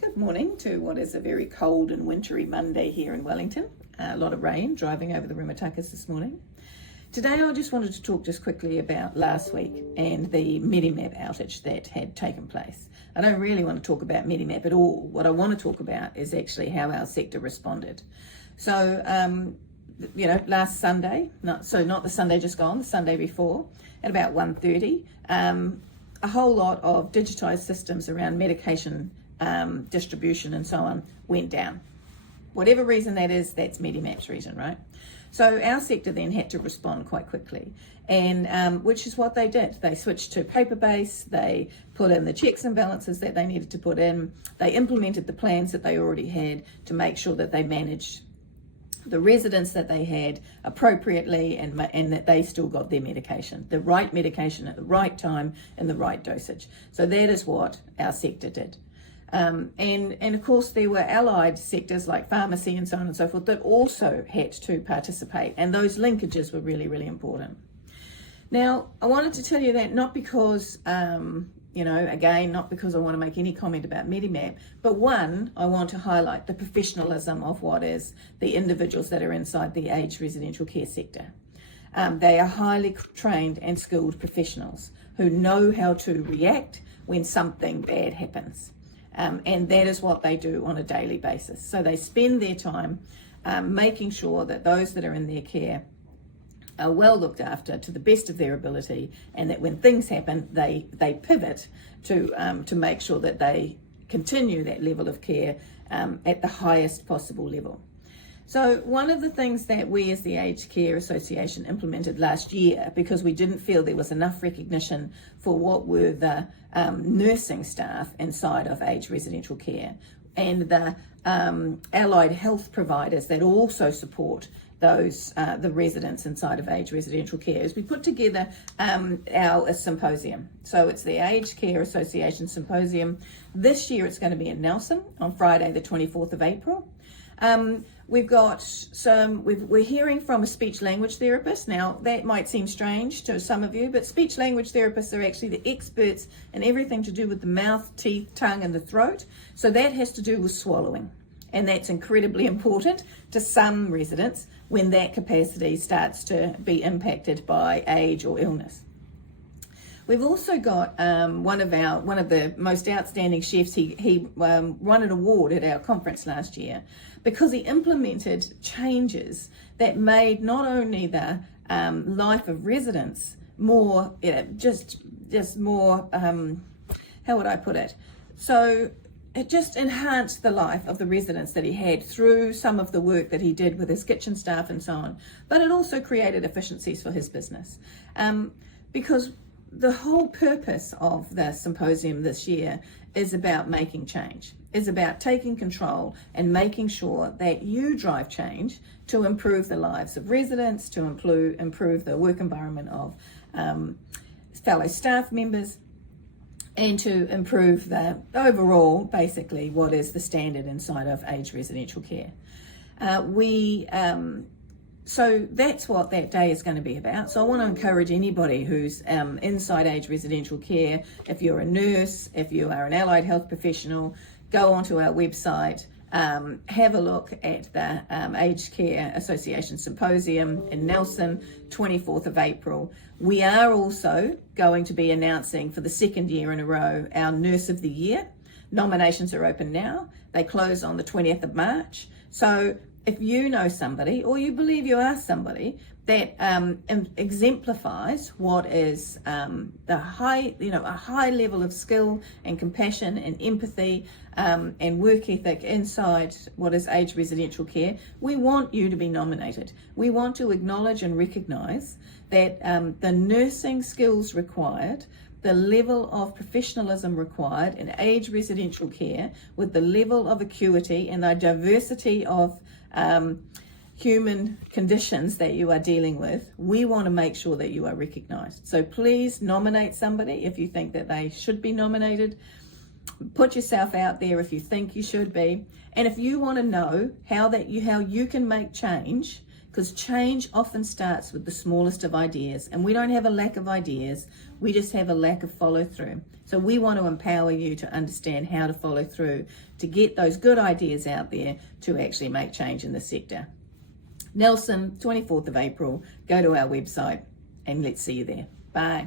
Good morning to what is a very cold and wintry Monday here in Wellington. A lot of rain driving over the Rimutakas this morning. Today I just wanted to talk just quickly about last week and the Medimap outage that had taken place. I don't really want to talk about Medimap at all. What I want to talk about is actually how our sector responded. So, last Sunday, not the Sunday just gone, the Sunday before, at about 1:30, a whole lot of digitised systems around medication distribution and so on went down. Whatever reason that is, that's Medimap's reason, right? So our sector then had to respond quite quickly, and which is what they did. They switched to paper-based, they put in the checks and balances that they needed to put in, they implemented the plans that they already had to make sure that they managed the residents that they had appropriately and that they still got their medication, the right medication at the right time and the right dosage. So that is what our sector did. And of course there were allied sectors like pharmacy and so on and so forth that also had to participate, and those linkages were really, really important. Now, I wanted to tell you that not because, not because I want to make any comment about Medimap, but one, I want to highlight the professionalism of what is the individuals that are inside the aged residential care sector. They are highly trained and skilled professionals who know how to react when something bad happens. And that is what they do on a daily basis. So they spend their time making sure that those that are in their care are well looked after to the best of their ability, and that when things happen, they pivot to make sure that they continue that level of care at the highest possible level. So one of the things that we as the Aged Care Association implemented last year, because we didn't feel there was enough recognition for what were the nursing staff inside of aged residential care and the allied health providers that also support those the residents inside of aged residential care, is we put together our symposium. So it's the Aged Care Association Symposium. This year it's going to be in Nelson on Friday the 24th of April. We're hearing from a speech language therapist. Now that might seem strange to some of you, but speech language therapists are actually the experts in everything to do with the mouth, teeth, tongue and the throat. So that has to do with swallowing. And that's incredibly important to some residents when that capacity starts to be impacted by age or illness. We've also got one of the most outstanding chefs. He won an award at our conference last year because he implemented changes that made not only the life of residents more, just more, how would I put it? So it just enhanced the life of the residents that he had through some of the work that he did with his kitchen staff and so on. But it also created efficiencies for his business, because the whole purpose of the symposium this year is about making change, is about taking control and making sure that you drive change to improve the lives of residents, to improve the work environment of fellow staff members, and to improve the overall, basically, what is the standard inside of aged residential care. So that's what that day is going to be about. So I want to encourage anybody who's inside aged residential care, if you're a nurse, if you are an allied health professional, go onto our website, have a look at the Aged Care Association Symposium in Nelson, 24th of April. We are also going to be announcing for the second year in a row our Nurse of the Year. Nominations are open now. They close on the 20th of March. So if you know somebody, or you believe you are somebody that exemplifies what is a high level of skill and compassion and empathy and work ethic inside what is aged residential care, we want you to be nominated. We want to acknowledge and recognise that the nursing skills required, the level of professionalism required in aged residential care, with the level of acuity and the diversity of human conditions that you are dealing with, we want to make sure that you are recognised. So please nominate somebody if you think that they should be nominated. Put yourself out there if you think you should be. And if you want to know how you can make change, because change often starts with the smallest of ideas, and we don't have a lack of ideas, we just have a lack of follow through. So we want to empower you to understand how to follow through, to get those good ideas out there to actually make change in the sector. Nelson, 24th of April, go to our website and let's see you there. Bye.